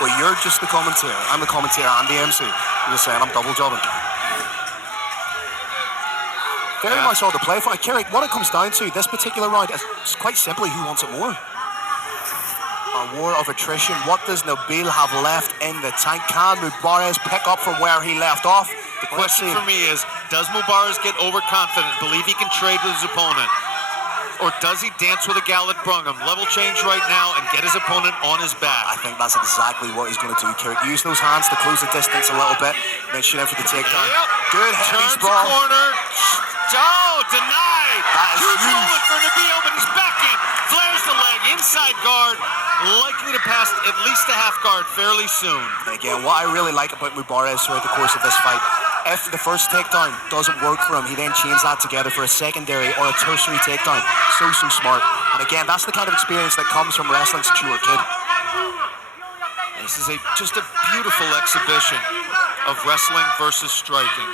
Well, you're just the commentator. I'm the commentator. I'm the MC. You're just saying I'm double jobbing. Very much all to play for. Kerry, what it comes down to, this particular round, is quite simply who wants it more. A war of attrition. What does Nabil have left in the tank? Can Mubaraz pick up from where he left off? The question for me is, does Mubaraz get overconfident, believe he can trade with his opponent? Or does he dance with a Gallat Brungham, level change right now, and get his opponent on his back? I think that's exactly what he's going to do, Kerry. Use those hands to close the distance a little bit, and then shoot in for the takedown. Yep. Good heavy Turns sprawl. the corner. Oh, denied. That is huge huge. moment for Nabil, but he's back in. Flares the leg, inside guard. Likely to pass at least a half guard fairly soon. And again, what I really like about Mubaraz throughout the course of this fight, if the first takedown doesn't work for him, he then chains that together for a secondary or a tertiary takedown. So smart. And again, that's the kind of experience that comes from wrestling since you were a kid. This is just a beautiful exhibition of wrestling versus striking.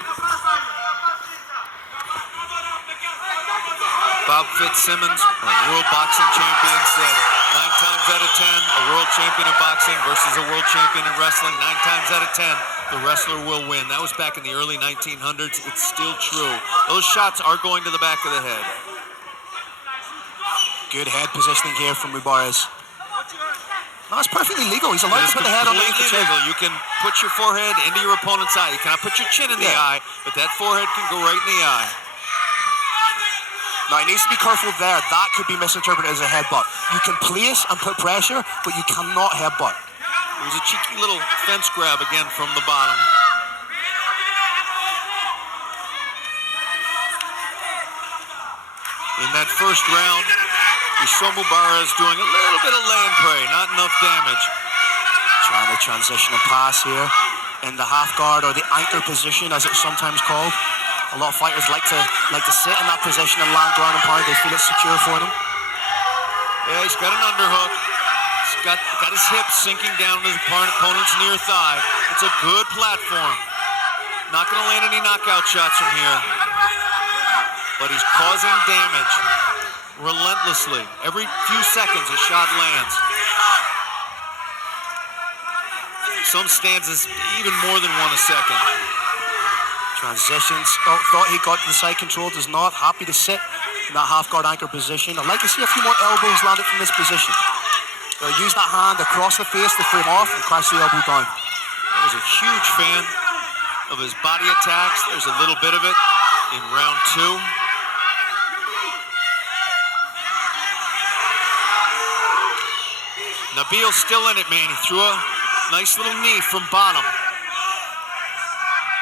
Bob Fitzsimmons, a world boxing champion, said 9 times out of 10, a world champion in boxing versus a world champion in wrestling, 9 times out of 10, the wrestler will win. That was back in the early 1900s. It's still true. Those shots are going to the back of the head. Good head positioning here from Mubaraz. No, it's perfectly legal. He's allowed to put the head underneath the chin. You can put your forehead into your opponent's eye. You cannot put your chin in the eye, but that forehead can go right in the eye. Now, he needs to be careful there. That could be misinterpreted as a headbutt. You can place and put pressure, but you cannot headbutt. It was a cheeky little fence grab again from the bottom. In that first round, we saw Mubaraz doing a little bit of lay and pray, not enough damage. Trying to transition a pass here in the half guard or the anchor position, as it's sometimes called. A lot of fighters like to sit in that position and land ground and pound. They feel it's secure for them. Yeah, he's got an underhook. He's got his hips sinking down to his opponent's near thigh. It's a good platform. Not going to land any knockout shots from here. But he's causing damage relentlessly. Every few seconds a shot lands. Some stanzas even more than 1 a second. Transitions. Oh, thought he got the side control. Does not. Happy to sit in that half guard anchor position. I'd like to see a few more elbows landed from this position. Use that hand across the face to frame off and crash the elbow down. I was a huge fan of his body attacks. There's a little bit of it in round 2. Nabil's still in it, man. He threw a nice little knee from bottom.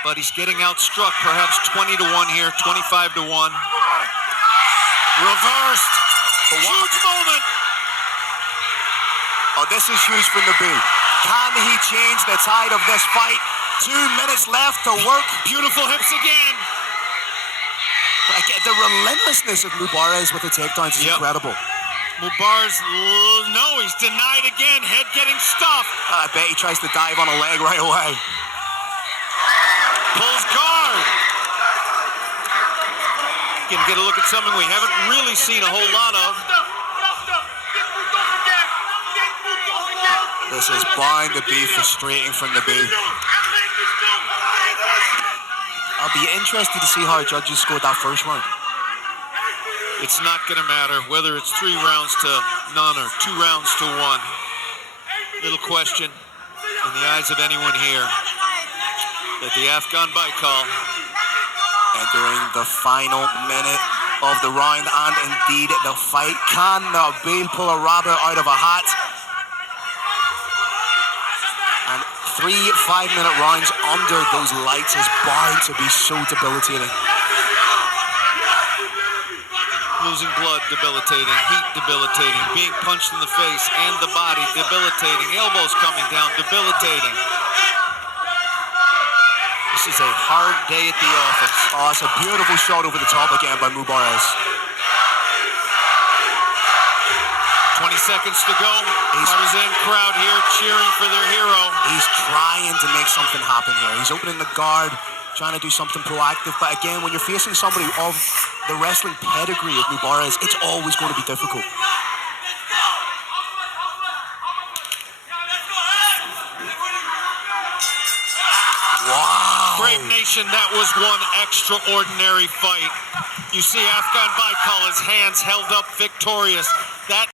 But he's getting outstruck, perhaps 20-1 here, 25-1. Reversed. Huge moment. Oh, this is huge for Nabil. Can he change the tide of this fight? 2 minutes left to work. Beautiful hips again. The relentlessness of Mubaraz with the takedowns is incredible. Mubaraz, no, he's denied again. Head getting stuffed. I bet he tries to dive on a leg right away. Pulls guard. Can get a look at something we haven't really seen a whole lot of. This is bound to be frustrating for Nabil. I'll be interested to see how judges scored that first round. It's not going to matter whether it's 3 rounds to none or 2 rounds to 1. Little question in the eyes of anyone here that the Afghan Baikal, entering the final minute of the round and indeed the fight. Can Nabil pull a rabbit out of a hat? And 3 5-minute rounds under those lights is bound to be so debilitating. Losing blood, debilitating. Heat, debilitating. Being punched in the face and the body, debilitating. Elbows coming down, debilitating. This is a hard day at the office. Oh, it's a beautiful shot over the top again by Mubaraz. 20 seconds to go. Partisan crowd here cheering for their hero. He's trying to make something happen here. He's opening the guard, trying to do something proactive. But again, when you're facing somebody of the wrestling pedigree of Mubaraz, it's always going to be difficult. Wow. Brave Nation, that was one extraordinary fight. You see Afghan Baikal, his hands held up victorious. That